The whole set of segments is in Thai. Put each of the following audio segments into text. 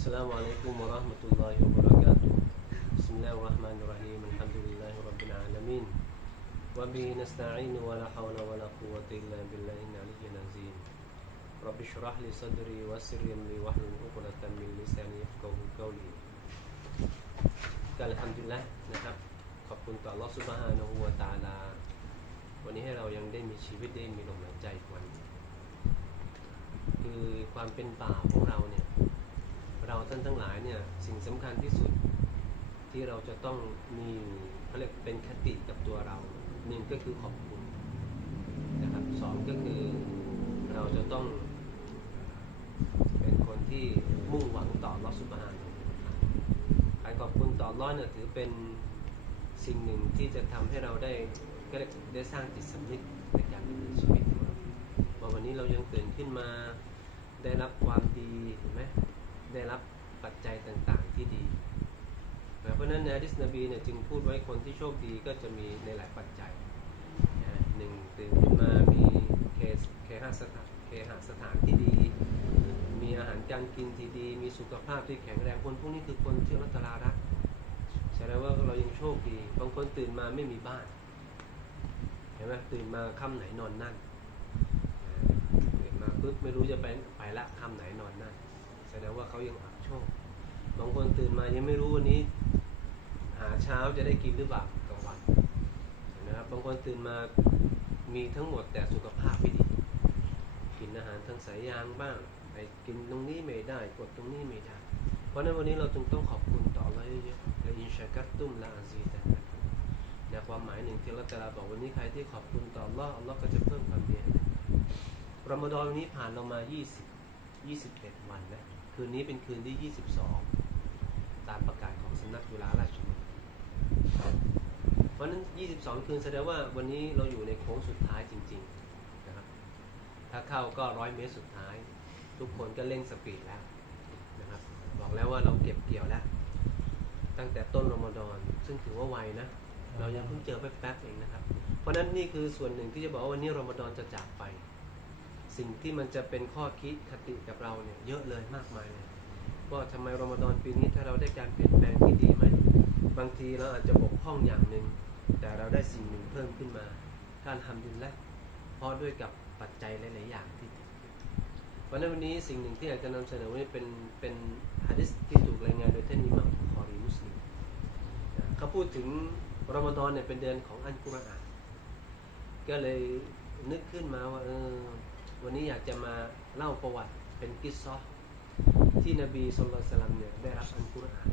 السلام عليكم ورحمة الله وبركاته بسم الله الرحمن الرحيم الحمد لله رب العالمين وبه نستعين ولا حول ولا قوة إلا بالله العلي العظيم رب اشرح لي صدري ويسر لي أمري واحلل عقدة من لساني يفقهوا قولي ก็อัลฮัมดุลิลละห์นะครับ ขอบคุณต่ออัลลอฮฺซุบฮานะฮูวะตะอาลา วันนี้ให้เรายังได้มีชีวิตได้มีลมหายใจอีกวันหนึ่งคือความเป็นป่าของเราเนี่ย เราท่านทั้งหลายเนี่ยสิ่งสำคัญที่สุดที่เราจะต้องมีเขาเรียกเป็นคติกับตัวเราหนึ่งก็คือขอบคุณนะครับสองก็คือเราจะต้องเป็นคนที่มุ่งหวังต่อลอสุบฮานการขอบคุณต่อร้อนเนี่ยถือเป็นสิ่งหนึ่งที่จะทำให้เราได้ก็เรียกได้สร้างจิตสำนึกในการดำเนินชีวิตของเราว่าวันนี้เรายังตื่นขึ้นมาได้รับความดีเห็นไหม ได้รับปัจจัยต่างๆที่ดีนะเพราะฉะนั้นในะดิษนบีเนี่ยจึงพูดไว้คนที่โชคดีก็จะมีในหลายปัจจัยหนึ่งตื่นขึ้นมามีเคสเคหสถานเคหสถานที่ดี มีอาหารการกินที่ดี มีสุขภาพที่แข็งแรงคนพวกนี้คือคนที่รัตลารักแสดงว่าเรายังโชคดีบางคนตื่นมาไม่มีบ้านเห็นไหมตื่นมาค่ำไหนนอนนั่นตื่นมาปุ๊บไม่รู้จะไปไปละค่ำไหนนอนนั่น แสดงว่าเขายังอับโชคบางคนตื่นมายังไม่รู้วันนี้ หาเช้าจะได้กินหรือเปล่ากลางวันนะครับบางคนตื่นมามีทั้งหมดแต่สุขภาพไม่ดี กินอาหารทั้งสายยางบ้างไปกินตรงนี้ไม่ได้กดตรงนี้ไม่ได้ เพราะนั้นวันนี้เราจึงต้องขอบคุณต่อเลยเยอะๆและอินชากัตตุมละอาซีแต่ในความหมายหนึ่งที่เราตะลาบอกวันนี้ใครที่ขอบคุณต่ออัลอฮ์อัลลอฮ์ก็จะเพิ่มความเดีให้รอมฎอนวันนี้ผ่านเรามา 20 21 วันนะ คืนนี้เป็นคืนที่ 22 ตามประกาศของสำนักจุฬาราชมนตรีเพราะนั้น 22 คืนแสดงว่าวันนี้เราอยู่ในโค้งสุดท้ายจริงๆนะครับ ถ้าเข้าก็ร้อยเมตรสุดท้าย ทุกคนก็เร่งสปีดแล้วนะครับ บอกแล้วว่าเราเก็บเกี่ยวแล้ว ตั้งแต่ต้นรอมฎอนซึ่งถือว่าไวนะ เรายังเพิ่งเจอแป๊บๆเองนะครับ เพราะฉะนั้นนี่คือส่วนหนึ่งที่จะบอกว่าวันนี้รอมฎอนจะจากไป สิ่งที่มันจะเป็นข้อคิดคติกับเราเนี่ยเยอะเลยมากมายเลยว่าทำไมรอมฎอนปีนี้ถ้าเราได้การเปลี่ยนแปลงที่ดีไหมบางทีเราอาจจะบกพร่องอย่างหนึ่งแต่เราได้สิ่งหนึ่งเพิ่มขึ้นมา การทำดินและเพราะด้วยกับปัจจัยหลาย ๆ อย่างที่วันนั้นวันนี้สิ่งหนึ่งที่อยากจะนำเสนอวันนี้เป็นเป็นฮะดิษที่ถูกรายงานโดยท่านอิหม่ามคอรีมุสลิมเขาพูดถึงรอมฎอนเนี่ยเป็นเดือนของอันกุรอานก็เลยนึกขึ้นมาว่าเออ วันนี้อยากจะมาเล่าประวัติเป็นกิสซอที่นบีสุลต่านเนี่ยได้รับอันกุรอาน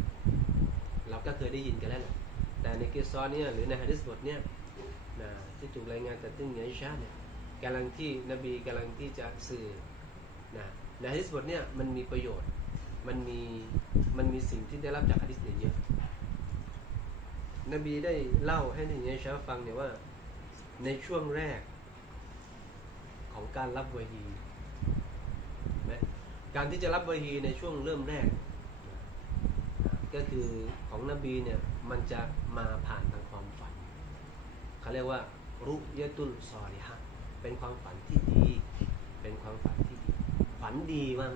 เราก็เคยได้ยินกันแล้วแหละแต่ในกิสซอเนี่ยหรือในฮะดิษบทเนี่ยนะที่ถูกรายงานจากตึ้งไงชาเนี่ยกำลังที่นบีกำลังที่จะสื่อนะในฮะดิษบทเนี่ยมันมีประโยชน์มันมีมันมีสิ่งที่ได้รับจากฮะดิษเนี่ยเยอะนบีได้เล่าให้ท่านไงชาฟังเนี่ยว่าในช่วงแรก ของการรับวะฮีนะการที่จะรับวะฮีในช่วงเริ่มแรก ก็คือของนบีเนี่ยมันจะมาผ่านทางความฝันเขาเรียกว่ารุยตุลซอริฮะเป็นความฝันที่ดี เป็นความฝันที่ดี ฝันดีว่าง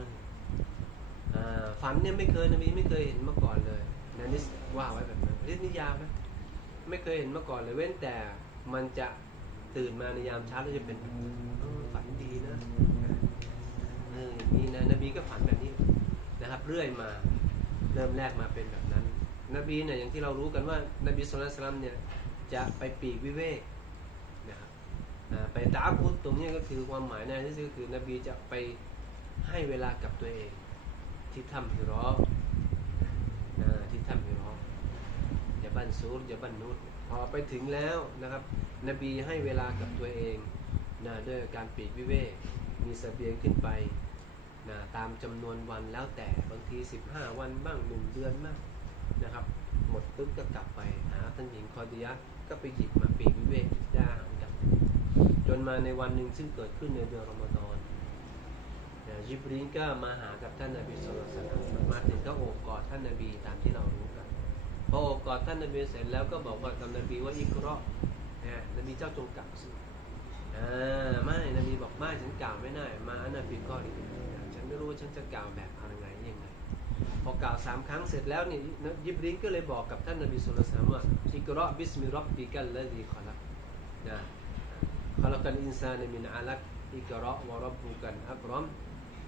ฝันเนี่ยไม่เคยนบีไม่เคยเห็นมาก่อนเลยนันนิสว่าไว้แบบนั้นเรียกนิยามนะไม่เคยเห็นมาก่อนเลยเว้นแต่มันจะตื่นมาในยามเช้าแล้วจะเป็นเออฝันดีนะเอออย่าง นี้นะนบีก็ฝันแบบนี้นะครับ เรื่อยมาเริ่มแรกมาเป็นแบบนั้น นบีเนี่ยอย่างที่เรารู้กันว่านบีสุลต่านเนี่ยจะไปปีกวิเวกนะครับไปตาพุทตรงนี้ก็คือความหมายในที่สุดก็คือนบีจะไปให้เวลากับตัวเองที่ถ้ำฮิรออ่าที่ถ้ำฮิรออย่าบันซูรอย่าบันนุษพอไปถึงแล้วนะครับ นบีให้เวลากับตัวเองนะด้วยการปีกวิเวกมีสเสบียงขึ้นไป นะตามจำนวนวันแล้วแต่บางที 15 วันบ้างหนึ่งเดือนบ้างนะครับ หมดปุ๊บก็กลับไปหาท่านหญิงคอดียะก็ไปหยิบมาปีกวิเวกได้อาหารกับจนมาในวันหนึ่งซึ่งเกิดขึ้นในเดือนรอมฎอนนะยิบรีนก็มาหากับท่านนบีสุลต่านมาถึงก็โอบกอดท่านนบีตามที่เรารู้กันพอโอบกอดท่านนบีเสร็จแล้วก็บอกว่ากับนบีว่าอิกเราะนะนบีเจ้าจงกล่าวสิอ่าไม่นบีบอกไม่ฉันกล่าวไม่ได้มาอันนบีก็ดีฉัน ไม่รู้ว่าฉันจะกล่าวแบบอะไรไงยังไงพอกล่าวสามครั้งเสร็จแล้วนี่ยิบรินก็เลยบอกกับท่านนบีสุลต่านว่าอิกรอบิสมิรับบิกันและดีขอลักนะขลักันอินซานมินอาลักอิกรอวรับบุกันอักรอม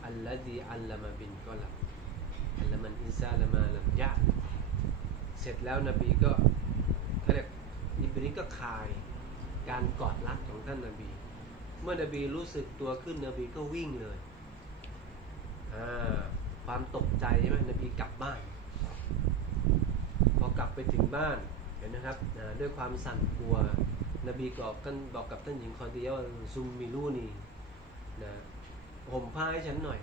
อัลลดีอัลลามะบินก็ลักอัลลามอินซาลมาลัมยะเสร็จแล้วนบีก็เขาเรียกอิบรินก็คายการกอดรัดของท่านนบี เมื่อนบีรู้สึกตัวขึ้นนบีก็วิ่งเลย อ่าความตกใจใช่ไหมนบีกลับบ้าน พอกลับไปถึงบ้านเห็นนะครับด้วยความสั่นกลัว นบีก็กันบอกกับท่านหญิงคอดียว่าซุมมิลูนีนะห่มผ้าให้ฉันหน่อย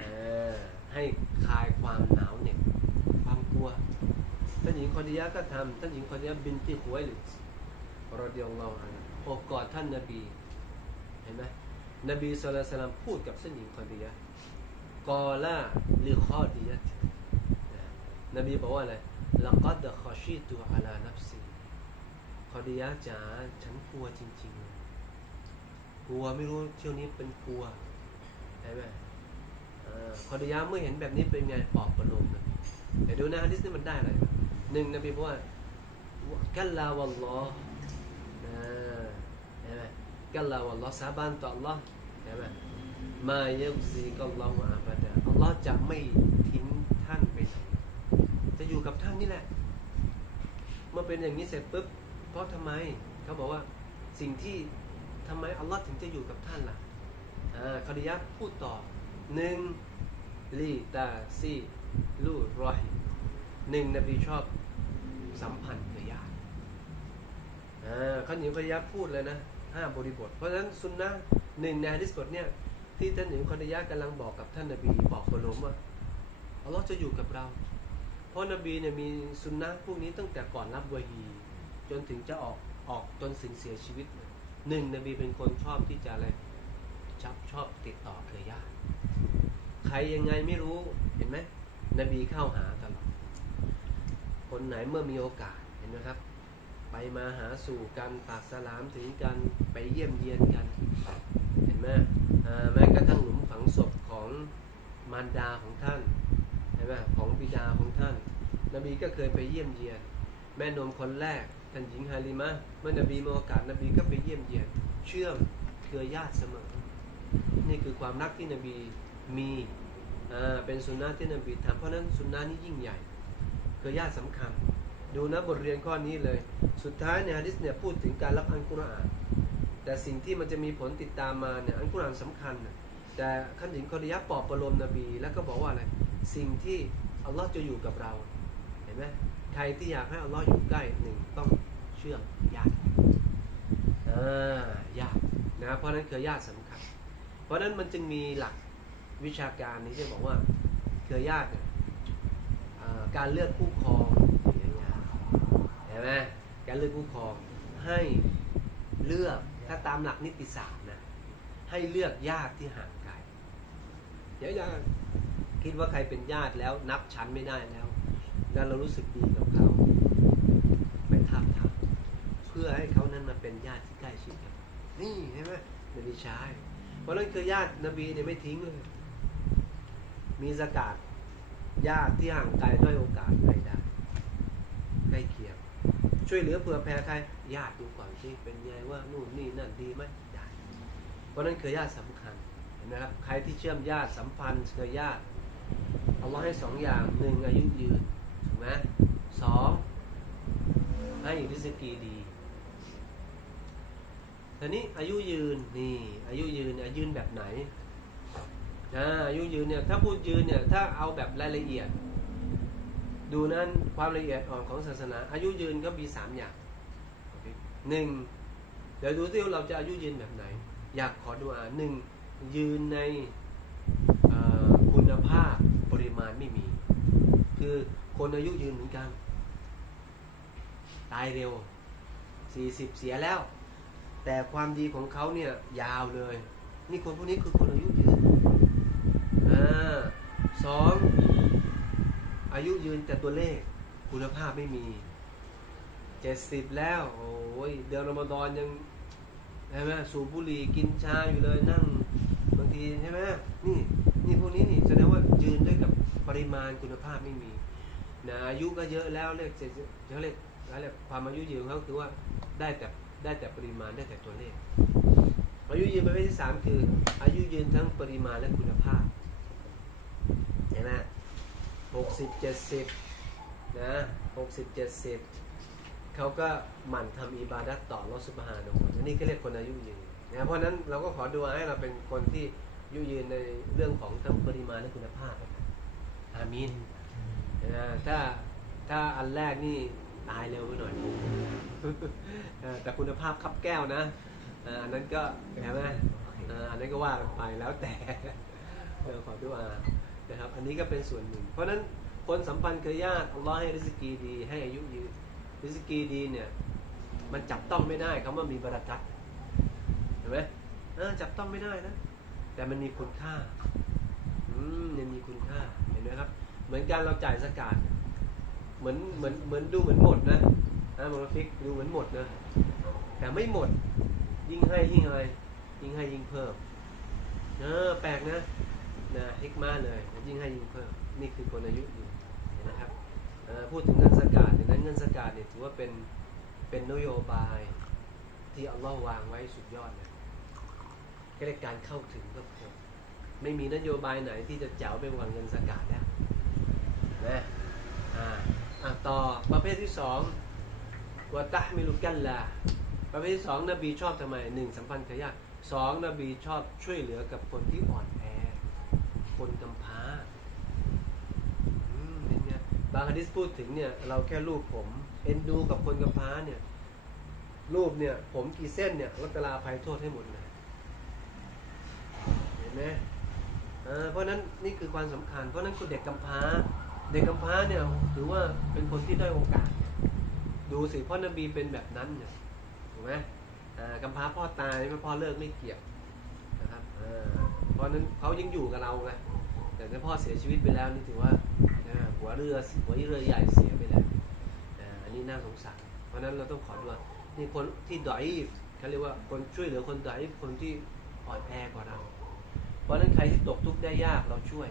อให้คลายความหนาวเหน็บความกลัว ท่านหญิงคอดียะก็ทำท่านหญิงคอดียะบินที่หวยหรือรอเดียงเราอันโอบกอดท่านนบี เห็นไหมนบีสุลต่านพูดกับท่านหญิงคอดียะ กอล่าหรือดียะนะนบีบอกว่าอะไรละกัดขอชีตุอาลานับซีคอดียะจ๋าฉันกลัวจริง ๆ กลัวไม่รู้เที่ยวนี้เป็นกลัวใช่ไหมเอ่อคอดียะเมื่อเห็นแบบนี้เป็นไงปลอบประโลมนะแต่ดูนะฮะดิสนี่มันได้อะไรหนึ่งนบีบอกว่ากัลลาวัลลอฮ์นะใช่ไหมกัลลาวัลลอฮ์สาบานต่อ Allah ใช่ไหม มาเยกซีกัลอฮ์อาบดาอัลลอฮ์จะไม่ทิ้งท่านไปจะอยู่กับท่านนี่แหละ เมื่อเป็นอย่างนี้เสร็จปุ๊บ เพราะทำไมเขาบอกว่าสิ่งที่ทำไมอัลลอฮ์ถึงจะอยู่กับท่านล่ะอ่าคอดิยะพูดต่อหนึ่งลีตาซีลูรอยหนึ่งนบีชอบสัมพันธ์กับญาติอ่าเขาหญิงคอดิยะพูดเลยนะห้าบริบท เพราะฉะนั้นซุนนะห์หนึ่งในฮะดิษบทเนี่ย ที่ท่านหญิงคอดิยะห์กำลังบอกกับท่านนบีบอกประโลมว่าอัลลอฮ์จะอยู่กับเรา เพราะนบีเนี่ยมีซุนนะพวกนี้ตั้งแต่ก่อนรับวะฮีจนถึงจะออกออกจนถึงเสียชีวิตหนึ่งนบีเป็นคนชอบที่จะอะไรชอบชอบติดต่อเครือญาติใครยังไงไม่รู้เห็นไหมนบีเข้าหาตลอดคนไหนเมื่อมีโอกาสเห็นไหมครับ ไปมาหาสู่กันฝากสลามถึงกันไปเยี่ยมเยียนกัน ไหมแม้กระทั่งหลุมฝังศพของมารดาของท่านเห็นไหมของบิดาของท่าน นบีก็เคยไปเยี่ยมเยียน แม่นมคนแรกท่านหญิงฮาลิมะเมื่อนบีมีโอกาสนบีก็ไปเยี่ยมเยียน เชื่อมเครือญาติเสมอ นี่คือความรักที่นบีมีเป็นสุนนะที่นบีทำเพราะนั้นสุนนะนี้ยิ่งใหญ่เครือญาติสำคัญ ดูนะบทเรียนข้อนี้เลย สุดท้ายเนฮะดิษเนี่ยพูดถึงการรับอัลกุรอาน แต่สิ่งที่มันจะมีผลติดตามมาเนี่ยอัลกุรอานสำคัญนะแต่ขันหญิงคอริยะปอบประโลมนบี แล้วก็บอกว่าอะไรสิ่งที่อัลลอฮ์จะอยู่กับเราเห็นไหมใครที่อยากให้อัลลอฮ์อยู่ใกล้หนึ่งต้องเชื่อญาติอ่าญาตินะเพราะนั้นเครือญาติสำคัญ เพราะนั้นมันจึงมีหลักวิชาการนี้ที่บอกว่าเครือญาติเนี่ยการเลือกคู่ครองเห็นไหมการเลือกคู่ครองให้เลือก ถ้าตามหลักนิติศาสตร์นะ ให้เลือกญาติที่ห่างไกลเดี๋ยวอย่าคิดว่าใครเป็นญาติแล้วนับชั้นไม่ได้แล้วแล้วเรารู้สึกดีกับเขาไปทาบทามเพื่อให้เขานั้นมาเป็นญาติที่ใกล้ชิดกันนี่เห็นไหมนบีใช้เพราะนั้นคือญาตินบีเนี่ยไม่ทิ้งเลยมีสกาดญาติที่ห่างไกลด้อยโอกาสไม่ได้ใกล้เคียง ช่วยเหลือเผื่อแผ่ใครญาติดูก่อนที่เป็นไงว่านู่นนี่นั่นดีไหมได้เพราะนั้นคือญาติสำคัญเห็นไหมครับ ใครที่เชื่อมญาติสัมพันธ์เครือญาติเอาไว่าให้สองอย่างหนึ่งอายุยืนถูกไหมสองให้ริสกีดีทีนี้อายุยืนนี่อายุยืนเนี่ยยืนแบบไหนอ่าอายุยืนเนี่ยถ้าพูดยืนเนี่ยถ้าเอาแบบรายละเอียด ดูนั้นความละเอียดอ่อนของศาสนา อายุยืนก็มีสามอย่างหนึ่งเดี๋ยวดูที่เราจะอายุยืนแบบไหน อยากขอดูอ่าหนึ่งยืนในคุณภาพปริมาณไม่มี คือคนอายุยืนเหมือนกัน ตายเร็ว40เสียแล้ว แต่ความดีของเขาเนี่ยยาวเลย นี่คนพวกนี้คือคนอายุยืนอ่าสอง อายุยืนแต่ตัวเลขคุณภาพไม่มี70แล้ว โอ้ยเดือนรอมฎอนยังใช่ไหมสูบบุหรี่กินชาอยู่เลยนั่งบางทีใช่ไหมนี่นี่พวกนี้นี่แสดงว่ายืนด้วยกับปริมาณคุณภาพไม่มีนะอายุก็เยอะแล้วเรียกเขาเรียกเขาเรียกความอายุยืนของเขาคือว่าได้แต่ได้แต่ปริมาณได้แต่ตัวเลข อายุยืนประเภทที่สามคือ อายุยืนทั้งปริมาณและคุณภาพเห็นไหม หกสิบเจ็ดสิบนะหกสิบเจ็ดสิบเขาก็หมั่นทำอิบาดัตต่อรอสุบฮานะฮูวะตะอาลาอันนี้ก็เรียกคนอายุยืนนะเพราะนั้นเราก็ขอดูอาให้เราเป็นคนที่อยุยืนในเรื่องของทั้งปริมาณและคุณภาพอามีนนะถ้าถ้าอันแรกนี่ตายเร็วไปหน่อย แต่คุณภาพคับแก้วนะอันนั้นก็ใช่ไหมอันนั้นก็ว่ากันไปแล้วแต่เออขอดูอา นะครับ อันนี้ก็เป็นส่วนหนึ่ง เพราะฉะนั้นคนสัมพันธ์เครือญาติอัลลอฮ์ให้ริสกีดี ให้อายุยืนริสกีดีเนี่ยมันจับต้องไม่ได้คำว่ามีบารักัตเห็นไหมเออจับต้องไม่ได้นะ แต่มันมีคุณค่าอืมยังมีคุณค่าเห็นไหมครับ เหมือนการเราจ่ายสกาดเหมือนเหมือนเหมือนดูเหมือนหมดนะนะมอฟิกดูเหมือนหมดนะแต่ไม่หมด ยิ่งให้ยิ่งอะไร ยิ่งให้ยิ่งเพิ่มเออแปลกนะ นะฮิกมาเลยยิ่งให้ยิ่งเพิ่มนี่คือคนอายุอยืนเห็นะครับพูดถึงเงินสกาดเนี่ยนั้นเงินสกาดเนี่ยถือว่าเป็นเป็นนโยบายที่อัลลอฮ์วางไว้สุดยอดเลยก็เลยการเข้าถึงก็พอไม่มีนโยบายไหนที่จะแจ๋วไปกว่าเงินสกาดแล้วนะอ่าอะต่อประเภทที่สองวะตะมิลุกันละประเภทที่สองนบีชอบทำไมหนึ่งสัมพันธ์กับญาติสองนบีชอบช่วยเหลือกับคนที่อ่อนแอ คนกำพร้าเป็นไงบางฮะดิษพูดถึงเนี่ย เราแค่รูปผม เอ็นดูกับคนกำพร้าเนี่ย รูปเนี่ย ผมกี่เส้นเนี่ยลดตลาภัยโทษให้หมดเลยเห็นไหมเพราะนั้นนี่คือความสำคัญ เพราะนั้นคือเด็กกำพร้า เด็กกำพร้าเนี่ยถือว่าเป็นคนที่ได้อยโอกาส ดูสิพ่อนบีเป็นแบบนั้นเนี่ยถูกไหมกำพร้าพ่อตายไม่พ่อเลิกไม่เกี่ยวนะครับเพราะฉะนั้นเขายังอยู่กับเราไง แต่ถ้าพ่อเสียชีวิตไปแล้วนี่ถือว่าหัวเรือหัวเรือใหญ่เสียไปแล้วอันนี้น่าสงสารเพราะนั้นเราต้องขอดูว่านี่คนที่ดอยเขาเรียกว่าคนช่วยเหลือคนดอยคนที่อ่อนแอกว่าเรา เพราะนั้นใครที่ตกทุกข์ได้ยากเราช่วย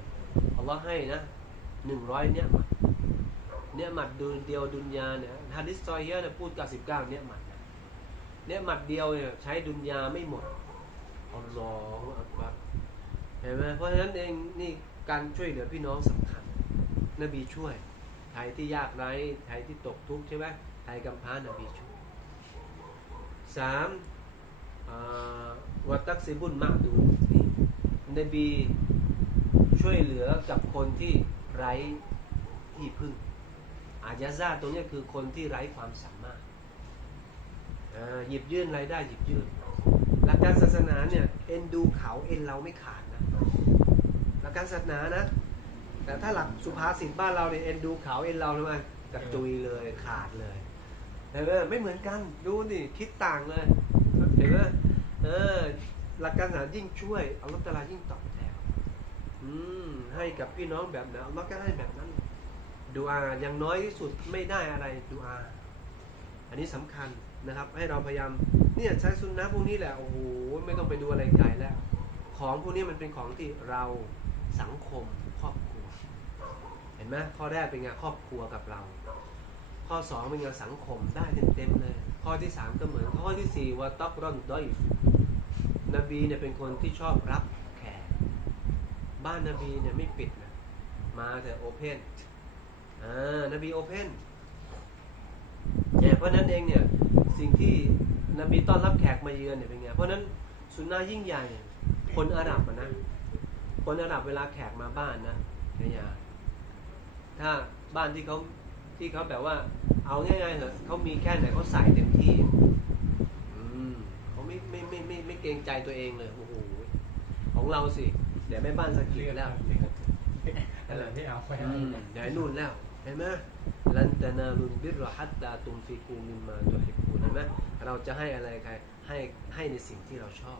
อัลลอฮ์ให้นะหนึ่งร้อยเนี่ยมัดเนี่ยมัดดูเดียวดุนยาเนี่ยฮะดิษซอยเยอะเนี่ยพูดกับสิบเก้าเนี่ยมัดเนี่ยมัดเดียวเนี่ยใช้ดุนยาไม่หมดอัลลอฮฺอักบัรเห็นไหมเพราะฉะนั้นเองนี่ การช่วยเหลือพี่น้องสำคัญ นบีช่วยใครที่ยากไร้ใครที่ตกทุกข์ใช่ไหมใครกำพร้านบีช่วยสามวัตักซิบุนมาดูนี่นบีช่วยเหลือกับคนที่ไร้ที่พึ่ง อาญาซาตรงนี้คือคนที่ไร้ความสามารถหยิบยื่นรายได้หยิบยื่นหลักการศาสนาเนี่ย เอ็นดูเขาเอ็นเราไม่ขาดนะ หลักการศาสนานะ แต่ถ้าหลักสุภาษิตบ้านเราเนี่ยเอ็นดูเขาเอ็นเราทำไมกระจุยเลยขาดเลยเห็นไหมไม่เหมือนกันดูนี่คิดต่างเลยเห็นไหมเออหลักการศาสนายิ่งช่วยเอัลลอตลายิ่งตอบแทนอืมให้กับพี่น้องแบบนอัลลอฮฺก็ให้แบบนั้นดูอาอย่างน้อยที่สุดไม่ได้อะไรดูอา อันนี้สำคัญนะครับ ให้เราพยายามเนี่ยใช้สุนนะพวกนี้แหละโอ้โหไม่ต้องไปดูอะไรไกลแล้ว ของพวกนี้มันเป็นของที่เรา สังคมครอบครัว เห็นไหมข้อแรกเป็นไงครอบครัวกับเรา ข้อสองเป็นไงสังคมได้เต็มๆเลย ข้อที่สามก็เหมือนข้อที่สี่ว่าต็อกรอนดอยนบีเนี่ยเป็นคนที่ชอบรับแขกบ้านนบีเนี่ยไม่ปิดนะมาแต่โอเพนอ่านบีโอเพนเนี่ยเพราะนั้นเองเนี่ยสิ่งที่นบีต้อนรับแขกมาเยือนเนี่ยเป็นไงเพราะนั้นสุนนะยิ่งใหญ่คนอาหรับนะ คนอาหรับเวลาแขกมาบ้านนะเนี่ยถ้าบ้านที่เขาที่เขาแบบว่า เอาง่ายๆเถอะเขามีแค่ไหนเขาใส่เต็มที่อืมเขาไม่ไม่ไม่ไม่ไม่เกรงใจตัวเองเลยโอ้โหของเราสิเดี๋ยวแม่บ้านสะกิดแล้วอะไรที่เอาไปเดี๋ยวไอ้นู่นแล้วเห็นไหมลันตนาลุนบิรฮัตตาตุมฟิกูมิมมาตุฮิบูเห็นไหมเราจะให้อะไรใครให้ให้ในสิ่งที่เราชอบ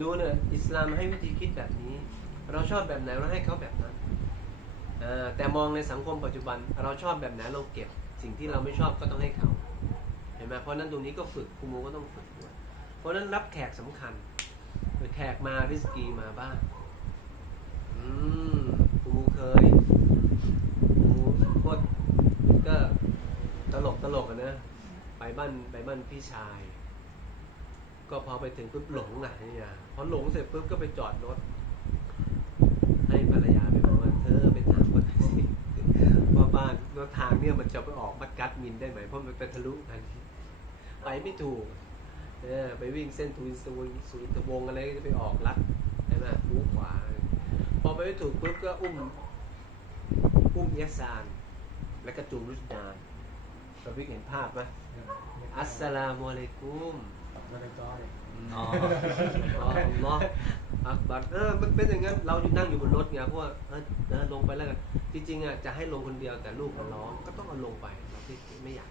ดูเนี่ยอิสลามให้วิธีคิดแบบนี้ เราชอบแบบไหนเราให้เขาแบบนั้นแต่มองในสังคมปัจจุบันเราชอบแบบไหนเราเก็บ สิ่งที่เราไม่ชอบก็ต้องให้เขาเห็นไหมเพราะนั้นตรงนี้ก็ฝึกครูโมก็ต้องฝึกด้วยเพราะนั้นรับแขกสำคัญแขกมาริสกีมาบ้างอืมครูเคยครูโคตรก็ตลกตลกนะไปบ้านไปบ้านพี่ชาย ก็พอไปถึงปุ๊บหลงอะเนี่ยพอหลงเสร็จปุ๊บก็ไปจอดรถ ให้ภรรยาไปบอกว่าเธอไปถามคนหน่อยสิว่าบ้านรถทางเนี่ยมันจะไปออกมัดกัดมินได้ไหมเพราะมันเป็นทะลุกันไปไม่ถูกเออไปวิ่งเส้นทุนซูนสุนทวงศ์อะไรก็จะไปออกลัดใช่ไหมหูขวา พอไปไม่ถูกปุ๊บก็อุ้มอุ้มเยสซานแล้วก็จูงรุชดานเราวิ่งเห็นภาพไหมอัสสลามุอะลัยกุม ไม่ได้จ้อยอ๋ออ๋ออัลลออักบัรเออมันเป็นอย่างนั้น เราอยู่นั่งอยู่บนรถไงเพราะว่าเออเออลงไปแล้วกัน จริงๆอะจะให้ลงคนเดียวแต่ลูกมันร้องก็ต้องเอาลงไปเราที่ไม่อยาก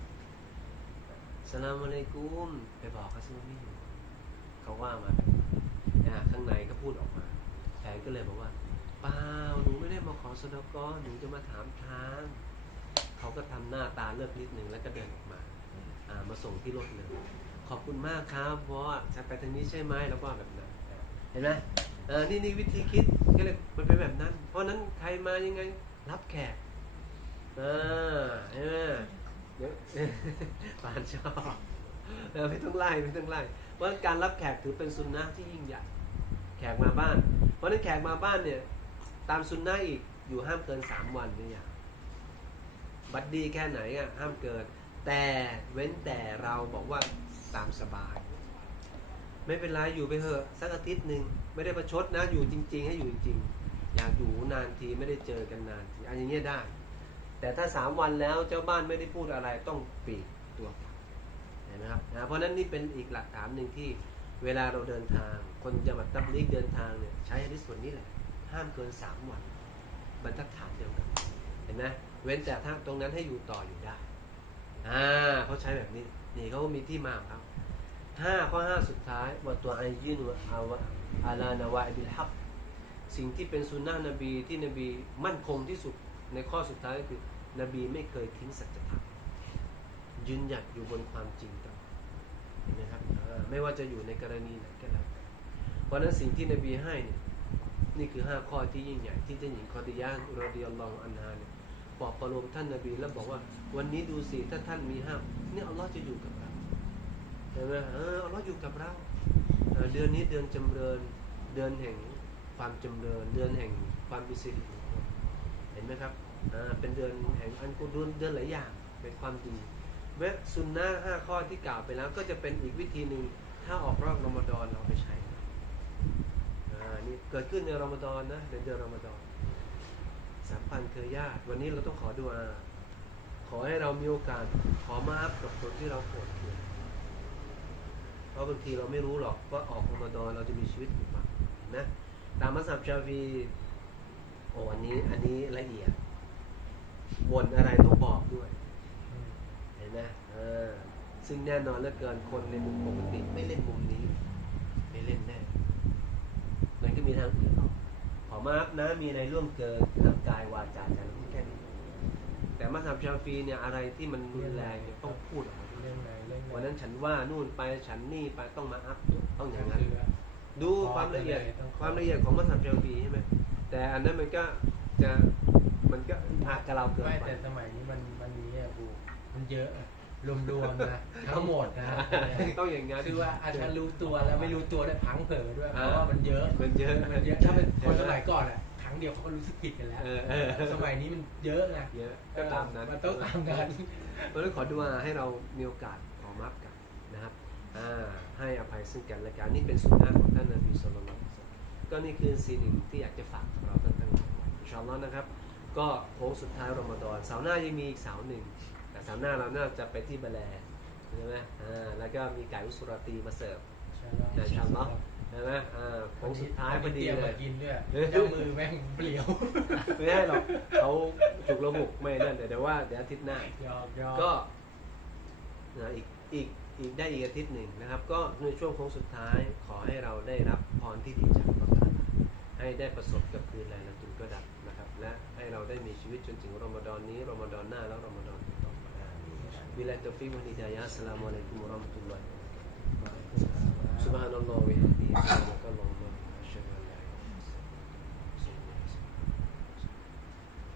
สลามอะลัยกุมไปบอกเขาซิว่าไม่อยู่เขาว่ามาแบบนี้อ่าข้างในก็พูดออกมาแฟนก็เลยบอกว่าเปล่าหนูไม่ได้มาขอสดกอหนูจะมาถามทางเขาก็ทำหน้าตาเลิกนิดนึงแล้วก็เดินออกมา อ่ามาส่งที่รถเลย ขอบคุณมากครับเพราะว่าฉันไปทางนี้ใช่ไหมแล้วก็แบบนั้นเห็นไหมเออนี่นี่วิธีคิดก็เลยมันเป็นแบบนั้น เพราะนั้นใครมายังไงรับแขกอ่าเห็นไหมเดี๋ยวปานชอบเออไม่ต้องไล่ไม่ต้องไล่เพราะการรับแขกถือเป็นสุนนะที่ยิ่งใหญ่แขกมาบ้าน เพราะฉะนั้นแขกมาบ้านเนี่ยตามสุนนะอีกอยู่ห้ามเกินสามวันนี่อย่างบัดดีแค่ไหนอะห้ามเกินแต่เว้นแต่เราบอกว่า ตามสบาย ไม่เป็นไรอยู่ไปเถอะสักอาทิตย์หนึ่งไม่ได้ประชดนะอยู่จริง ๆ ให้อยู่จริงๆอยากอยู่นานทีไม่ได้เจอกันนานทีอันอย่างเงี้ยได้ แต่ถ้าสามวันแล้วเจ้าบ้านไม่ได้พูดอะไรต้องปีกตัวตับเห็นไหมครับนะเพราะนั้นนี่เป็นอีกหลักฐานหนึ่งที่เวลาเราเดินทาง คนจะมาตับลิกเดินทางเนี่ยใช้อริส่วนนี้แหละ ห้ามเกินสามวันบรรทัดฐานเดียวกันเห็นไหมเว้นแต่ถ้าตรงนั้นให้อยู่ต่ออยู่ได้ อ่าเขาใช้แบบนี้ นี่เขาก็มีที่มาของเขาห้าข้อห้าสุดท้ายว่าตัวอายุนวะอาวะอาลานาวะบิลฮักสิ่งที่เป็นสุนนะนบีที่นบีมั่นคงที่สุดในข้อสุดท้ายก็คือนบีไม่เคยทิ้งสัจธรรมยืนหยัดอยู่บนความจริงตลอเห็นไหมครับไม่ว่าจะอยู่ในกรณีไหนก็แล้วแต่เพราะนั้นสิ่งที่นบีให้เนี่ยนี่คือห้าข้อที่ยิ่งใหญ่ที่เจ้าหญิงคอดิยานรอดิยัลลอฮอันฮาเนี่ย ปลอบประโลมท่านนาบีแล้วบอกว่า วันนี้ดูสิถ้าท่านมีห้ามเนี่ยอัลลอฮ์จะอยู่กับเราเห็นไหมเอออัลลอฮ์อยู่กับเราเเดือนนี้เดือนจำเริญเดือนแห่งความจำเริญเดือนแห่งความมีสิริเห็นไหมครับเป็นเดือนแห่งอันกุดือนเดือนหลายอย่างเป็นความดีเวะซุนนะห์ห้าข้อที่กล่าวไปแล้วก็จะเป็นอีกวิธีหนึ่งถ้าออกรอบรอมฎอนเราไปใช้อ่านี่เกิดขึ้นในรอมฎอนนะในเดือนรอมฎอน สัมพันธ์เครือญาติ วันนี้เราต้องขอดูอาขอให้เรามีโอกาสขอมาอัพกับคนที่เราโกรธเกลียดเพราะบางทีเราไม่รู้หรอกว่าออกรอมฎอนเราจะมีชีวิตอยู่ปะนไหมตามมัสยิดชาฟีโอ้อันนี้อันนี้ละเอียดวนอะไรต้องบอกด้วยเห็นไหมซึ่งแน่นอนเหลือเกินคนในมุมปกติไม่เล่นมุมนี้ ไม่เล่นแน่มันก็มีทางอื่น มาอัพนะมีอะไรร่วมเกินทางกายวาจาใจเราพูดแค่นี้แต่มัสยิดชาฟีเนี่ยอะไรที่มันรุนแรงเนี่ยต้องพูดออกมาเรื่องไหนเรื่องไหนวันนั้นฉันว่านู่นไปฉันนี่ไปต้องมาอัพต้องอย่างนั้นคือดูความละเอียดต้องขอความละเอียดของมัสยิดชาฟีใช่ไหมแต่อันนั้นมันก็จะมันก็อาจกับเราเกินไม่ไปแต่สมัยนี้มันมันมีอะบูมันเยอะอะ รวมๆนะทั้งหมดนะต้องอย่างงั้น คือว่าอาจจะรู้ตัวแล้วไม่รู้ตัวได้วยพังเผลอด้วยเพอ่าราะว่ามันเยอะมันเยอะมันเยอะถ้าเป็นคนสมัยก่อนอะครั้งเดียวเขาก็รู้สึกผิดกันแล้ว เออเออสมัยนี้มันเยอะไงเยอะก็ตามนั้นมันต้องตามกันเพราะฉะนั้นขอดูอาให้เรามีโอกาสขอมับกันนะครับอ่าให้อภัยซึ่งกันและกันนี่เป็นสุนนะของท่านนบีสุลต่านก็นี่คือสิ่งหนึ่งที่อยากจะฝากกับเราทั้งทั้งหลายอินชาอัลลอฮ์นะครับ ก็โค้งสุดท้ายรอมฎอนเสาร์หน้ายังมีอีกเสาร์หนึ่งแต่เสาร์หน้าเราน่าจะไปที่บาแลใช่ไหมอ่าแล้วก็มีไก่อุสุราตีมาเสิร์ฟเดี๋ยวอินชาอัลลอฮ์ใช่ไหมอ่าโค้งสุดท้ายพอดีตรีมเลมายกินด้วยเออเจ้ามือแม่งเปลี่ยวไม่ได้หรอกเขาจุกระบุกไม่นั่นแต่เดี๋ยวว่าเดี๋ยวอาทิตย์หน้ายอกยอกก็นะอีกอีกอีกได้อีกอาทิตย์หนึ่งนะครับ ก็ในช่วงโค้งสุดท้ายขอให้เราได้รับพรที่ดีจากพระตาลาให้ได้ประสบกับคืนแรละตุนก็ดับนะครับ และให้เราได้มีชีวิตจนถึงรอมฎอนนี้รอมฎอนหน้าแล้วรอมฎอน ต่อไปบิลลาฮิต